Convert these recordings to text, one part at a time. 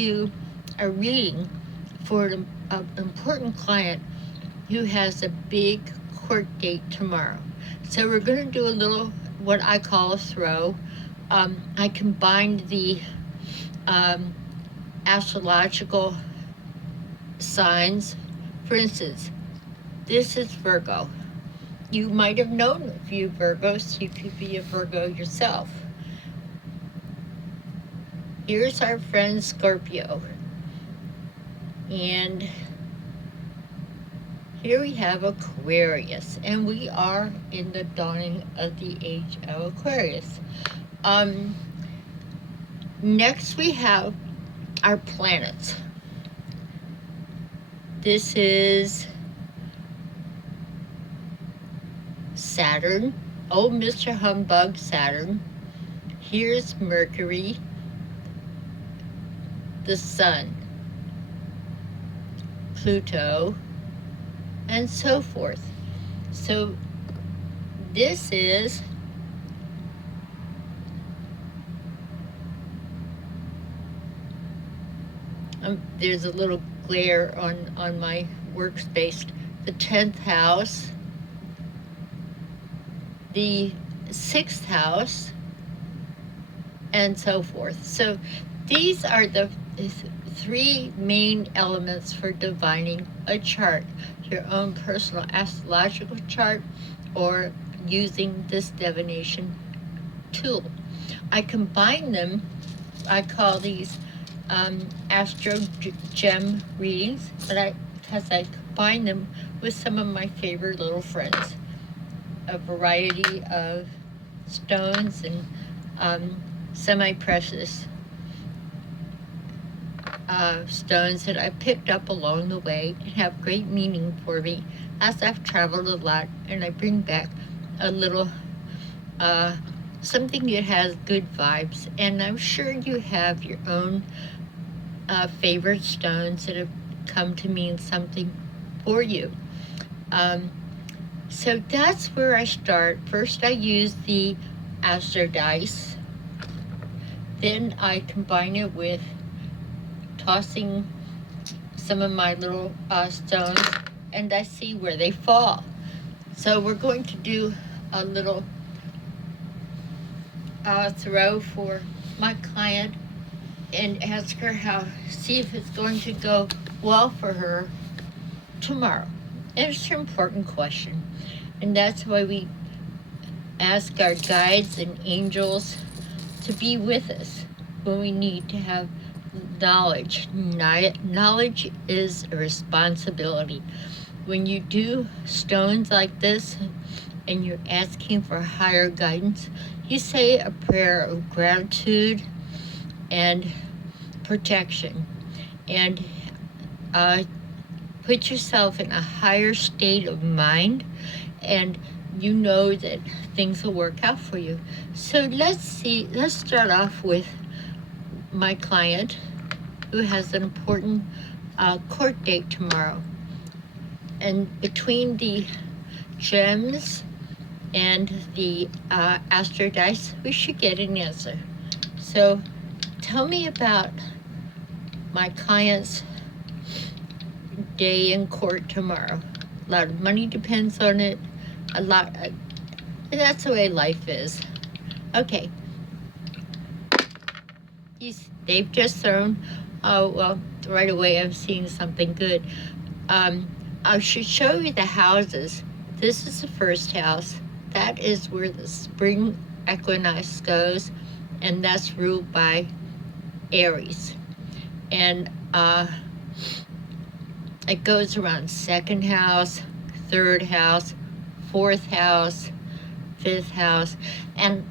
do a reading for an important client who has a big court date tomorrow. So we're going to do a little, what I call a throw. I combined the astrological signs. For instance, this is Virgo. You might have known a few Virgos. You could be a Virgo yourself. Here's our friend Scorpio. And here we have Aquarius. And we are in the dawning of the age of Aquarius. Next we have our planets. This is Saturn, old Mr. Humbug Saturn. Here's Mercury, the Sun, Pluto, and so forth. So this is there's a little glare on my workspace. The 10th house, the 6th house, and so forth. So these are the three main elements for divining a chart, your own personal astrological chart or using this divination tool. I combine them, I call these Astro-Gem readings, because I combine them with some of my favorite little friends. A variety of stones and semi-precious stones that I picked up along the way and have great meaning for me as I've traveled a lot, and I bring back a little something that has good vibes. And I'm sure you have your own favorite stones that have come to mean something for you. So that's where I start. First I use the Astro dice. Then I combine it with tossing some of my little stones, and I see where they fall. So we're going to do a little throw for my client and ask her see if it's going to go well for her tomorrow. And it's an important question. And that's why we ask our guides and angels to be with us when we need to have knowledge. Knowledge is a responsibility. When you do stones like this and you're asking for higher guidance, you say a prayer of gratitude and protection, and put yourself in a higher state of mind, and you know that things will work out for you. So let's start off with my client who has an important court date tomorrow. And between the gems and the Astro dice, we should get an answer. So tell me about my client's day in court tomorrow. A lot of money depends on it. That's the way life is. Okay. They've just thrown. Oh, well, right away I'm seeing something good. I should show you the houses. This is the first house. That is where the spring equinox goes, and that's ruled by Aries. And it goes around second house, third house, fourth house, fifth house, and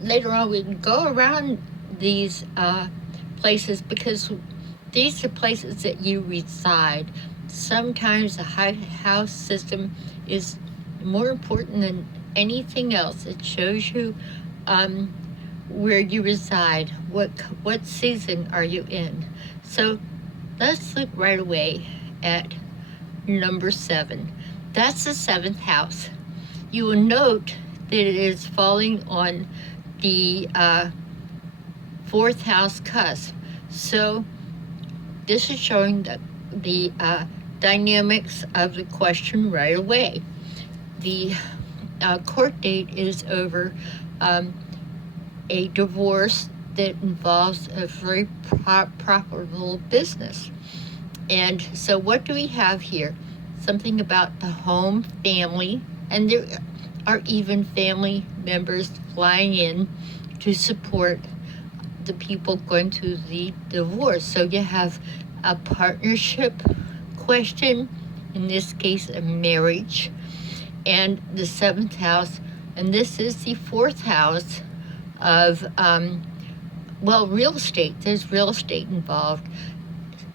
later on we can go around these places because these are places that you reside. Sometimes the high house system is more important than anything else. It shows you where you reside, what season are you in. So let's look right away at number 7. That's the 7th house. You will note that it is falling on the 4th house cusp. So this is showing the dynamics of the question right away. The court date is over a divorce that involves a very profitable business. And so what do we have here? Something about the home, family, and there are even family members flying in to support the people going through the divorce. So you have a partnership question, in this case a marriage, and the 7th house, and this is the 4th house of real estate. There's real estate involved.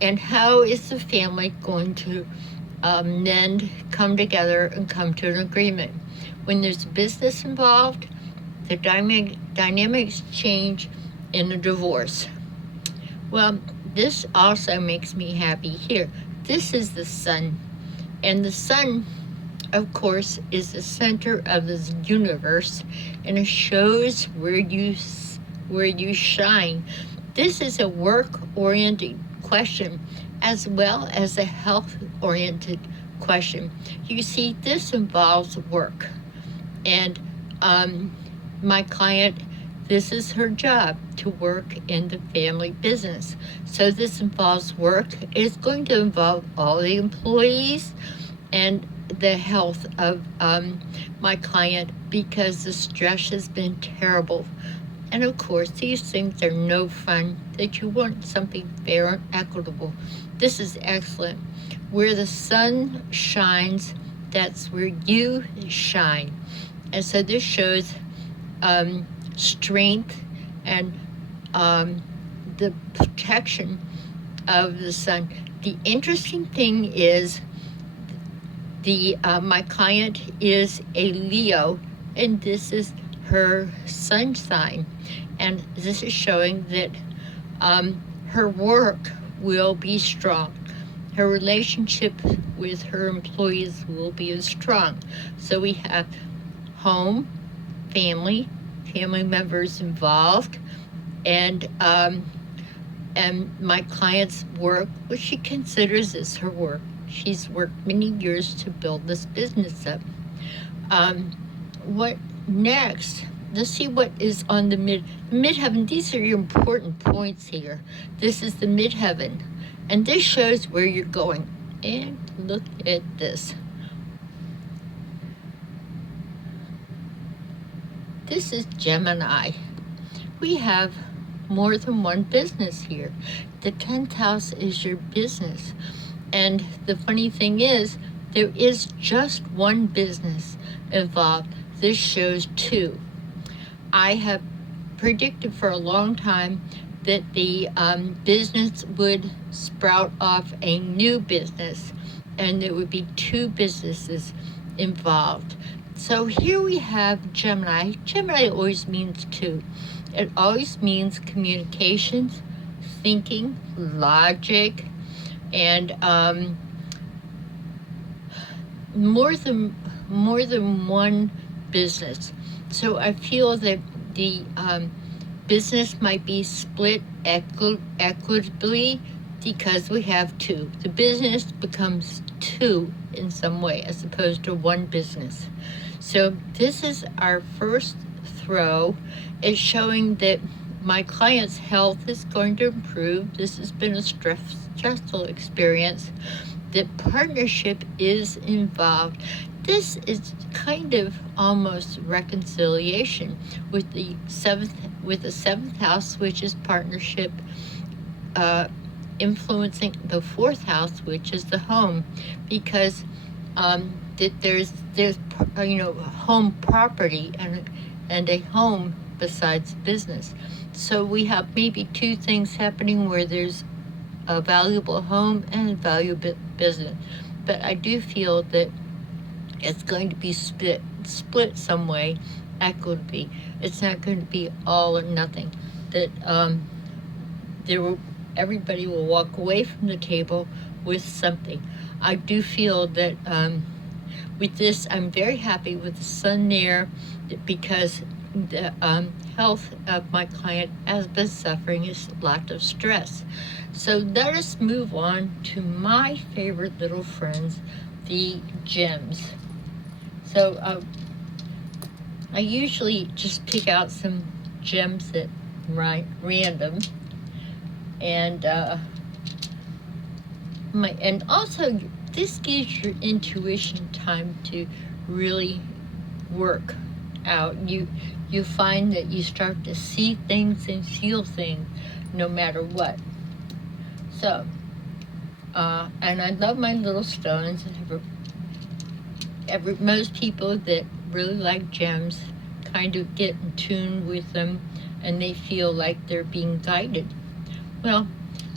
And how is the family going to then come together and come to an agreement? When there's business involved, the dynamics change in a divorce. Well, this also makes me happy here. This is the sun. And the sun, of course, is the center of this universe, and it shows where you shine. This is a work-oriented question as well as a health-oriented question. You see, this involves work. And my client, this is her job, to work in the family business. So this involves work. It's going to involve all the employees and the health of my client, because the stress has been terrible. And of course, these things are no fun, that you want something fair and equitable. This is excellent. Where the sun shines, that's where you shine. And so this shows strength and the protection of the sun. The interesting thing is my client is a Leo, and this is her sun sign, and this is showing that her work will be strong. Her relationship with her employees will be as strong. So we have home, family members involved, and my client's work, which she considers as her work. She's worked many years to build this business up. What next? Let's see what is on the midheaven. These are your important points here. This is the midheaven, and this shows where you're going. And look at this. This is Gemini. We have more than one business here. The 10th house is your business. And the funny thing is, there is just one business involved. This shows two. I have predicted for a long time that the business would sprout off a new business, and there would be two businesses involved. So here we have Gemini. Gemini always means two. It always means communications, thinking, logic, and more than one business. So I feel that the business might be split equitably because we have two. The business becomes two in some way as opposed to one business. So this is our first throw. It's showing that my client's health is going to improve. This has been a stressful experience. The partnership is involved. This is kind of almost reconciliation with the seventh house, which is partnership, influencing the 4th house, which is the home, because there's home property and a home besides business. So we have maybe two things happening where there's a valuable home and a valuable business. But I do feel that it's going to be split some way equitably. It's not going to be all or nothing. That everybody will walk away from the table with something. I do feel that with this, I'm very happy with the sun there, because the health of my client has been suffering a lot of stress. So let us move on to my favorite little friends, the gems. So I usually just pick out some gems that random, and and also this gives your intuition time to really work out. You find that you start to see things and feel things no matter what. So and I love my little stones. Most people that really like gems kind of get in tune with them, and they feel like they're being guided. Well,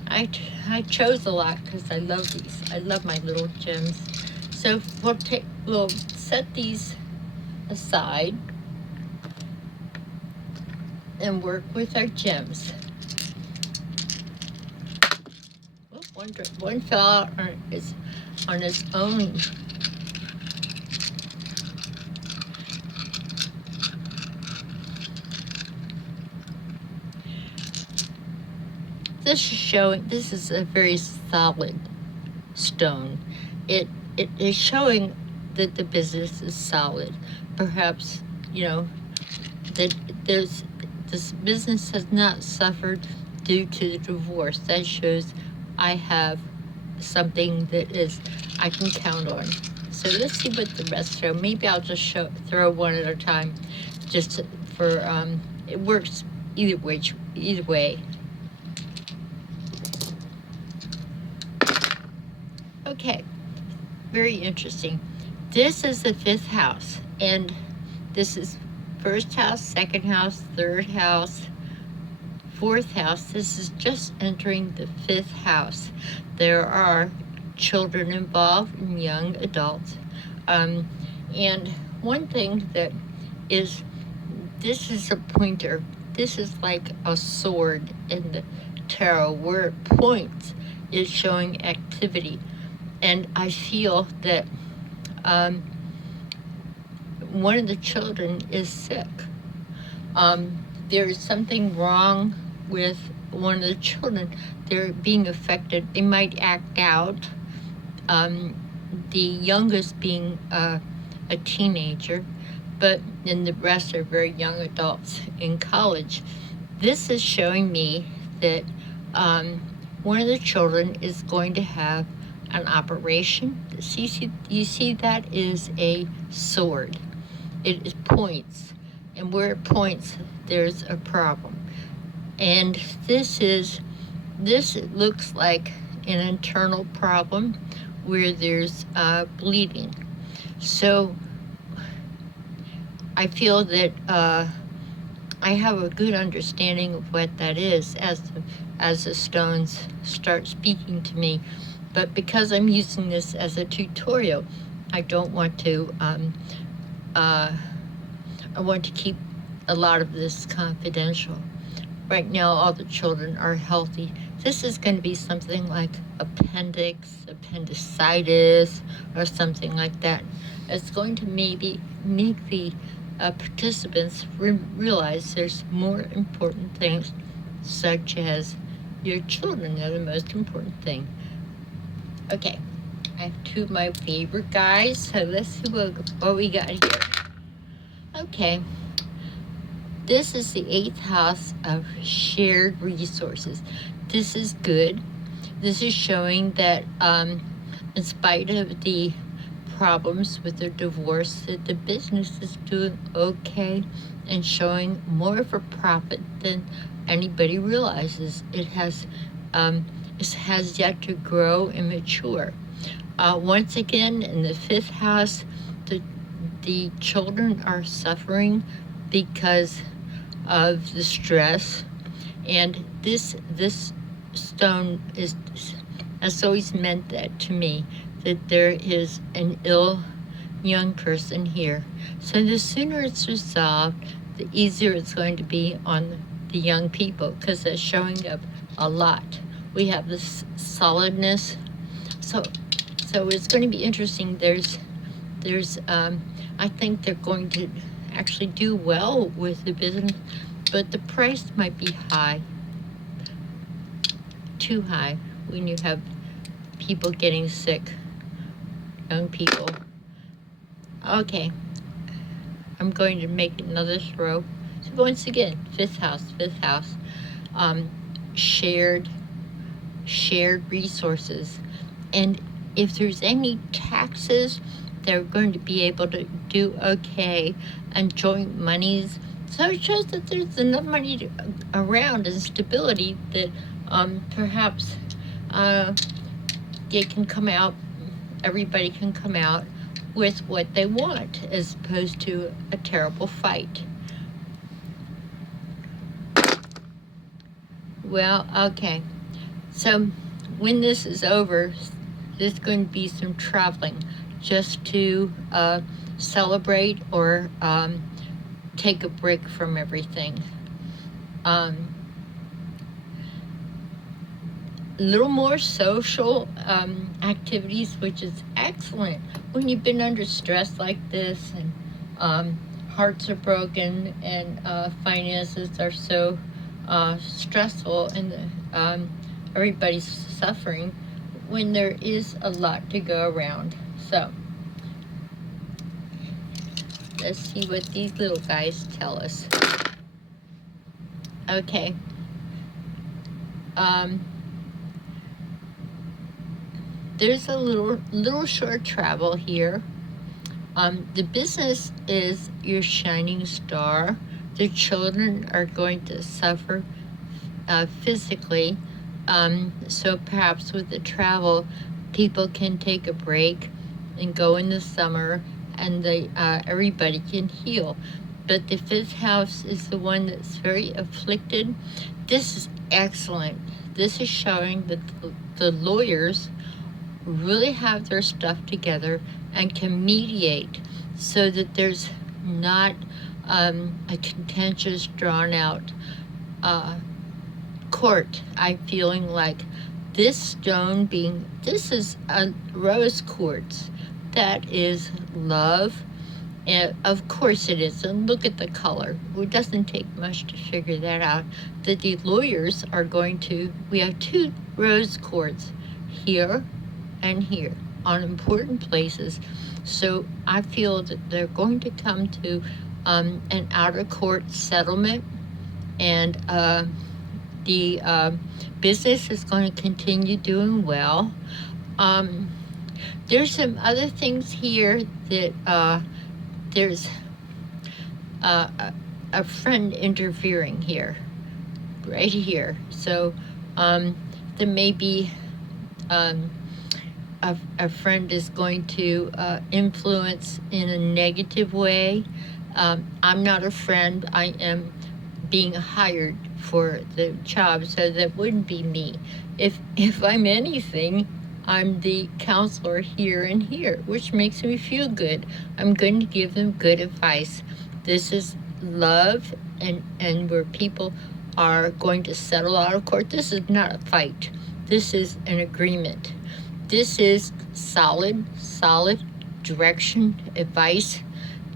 I chose a lot because I love these. I love my little gems. So we'll set these aside and work with our gems. Oh, one fell out on its own. This is a very solid stone. It is showing that the business is solid. Perhaps, that this business has not suffered due to the divorce. That shows I have something that I can count on. So let's see what the rest show. Maybe I'll just throw one at a time, just for it works either way. Okay, very interesting. This is the 5th house, and this is 1st house, 2nd house, 3rd house, 4th house. This is just entering the 5th house. There are children involved and young adults. And one thing that is, this is a pointer. This is like a sword in the tarot where it points is showing activity. And I feel that one of the children is sick. There is something wrong with one of the children. They're being affected. They might act out. The youngest being a teenager, then the rest are very young adults in college. This is showing me that one of the children is going to have an operation. You see that is a sword. It points, and where it points, there's a problem. And this looks like an internal problem where there's bleeding. So I feel that I have a good understanding of what that is as the stones start speaking to me. But because I'm using this as a tutorial, I don't want to, I want to keep a lot of this confidential. Right now, all the children are healthy. This is going to be something like appendicitis, or something like that. It's going to maybe make the participants realize there's more important things, such as your children are the most important thing. Okay, I have two of my favorite guys, so let's see what we got here. Okay, this is the 8th house of shared resources. This is good. This is showing that in spite of the problems with their divorce, that the business is doing okay and showing more of a profit than anybody realizes. It has yet to grow and mature. Once again, in the 5th house, the children are suffering because of the stress, and this stone has always meant that to me, that there is an ill young person here. So the sooner it's resolved, the easier it's going to be on the young people, because they're showing up a lot. We have this solidness, so it's going to be interesting. There's I think they're going to actually do well with the business, but the price might be high, too high, when you have people getting sick, young people. Okay, I'm going to make another throw. So once again, fifth house, shared resources. And if there's any taxes, they're going to be able to do okay, and joint monies. So it shows that there's enough money around and stability that perhaps they can come out, everybody can come out with what they want, as opposed to a terrible fight. Well, okay. So when this is over, there's going to be some traveling just to celebrate or take a break from everything. A little more social activities, which is excellent when you've been under stress like this, and hearts are broken, and finances are so stressful, and everybody's suffering when there is a lot to go around. So let's see what these little guys tell us. Okay. There's a little short travel here. The business is your shining star. The children are going to suffer physically. So perhaps with the travel, people can take a break and go in the summer, and everybody can heal. But the fifth house is the one that's very afflicted. This is excellent. This is showing that the lawyers really have their stuff together and can mediate, so that there's not a contentious, drawn out court. I'm feeling like this stone this is a rose quartz. That is love. And of course it is. And look at the color. It doesn't take much to figure that out. That the lawyers are going to, we have two rose quartz here and here on important places. So I feel that they're going to come to an outer court settlement, and the business is going to continue doing well. There's some other things here that there's a friend interfering here, right here. So there may be a friend is going to influence in a negative way. I'm not a friend. I am being hired for the job, so that wouldn't be me. If I'm anything, I'm the counselor here and here, which makes me feel good. I'm going to give them good advice. This is love, and where people are going to settle out of court. This is not a fight. This is an agreement. This is solid direction, advice.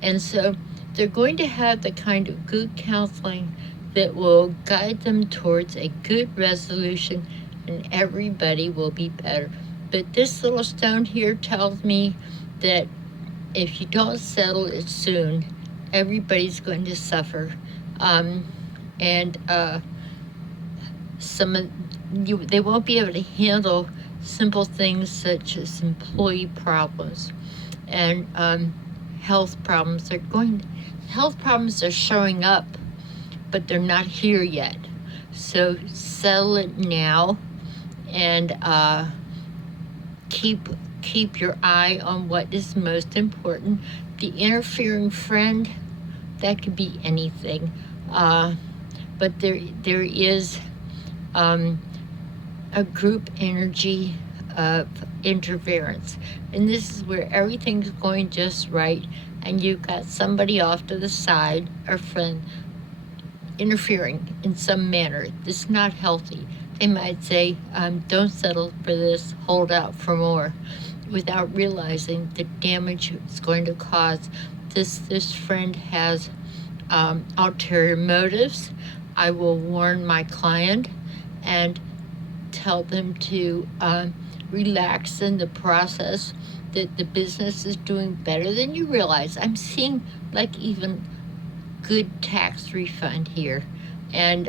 And so they're going to have the kind of good counseling that will guide them towards a good resolution, and everybody will be better. But this little stone here tells me that if you don't settle it soon, everybody's going to suffer. They won't be able to handle simple things such as employee problems and health problems. Health problems are showing up, but they're not here yet. So settle it now, and keep your eye on what is most important. The interfering friend, that could be anything, but there is a group energy of interference, and this is where everything's going just right, and you've got somebody off to the side, or friend, interfering in some manner. This is not healthy. They might say, don't settle for this, hold out for more, without realizing the damage it's going to cause. this friend has ulterior motives, I will warn my client and tell them to relax in the process, that the business is doing better than you realize. I'm seeing like even good tax refund here, and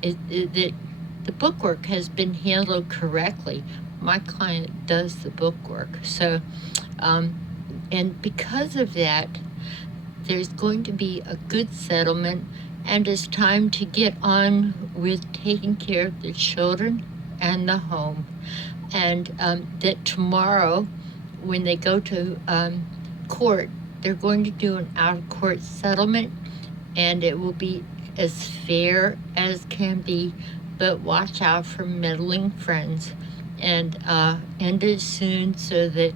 the bookwork has been handled correctly. My client does the bookwork, so and because of that, there's going to be a good settlement, and it's time to get on with taking care of the children and the home. And that tomorrow, when they go to court, they're going to do an out-of-court settlement, and it will be as fair as can be, but watch out for meddling friends, and end it soon so that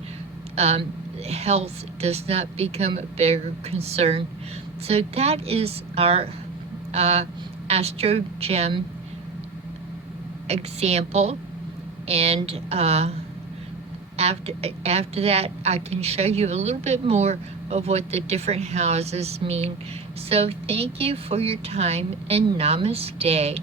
health does not become a bigger concern. So that is our Astro-Gem example, and after that, I can show you a little bit more of what the different houses mean. So thank you for your time, and namaste.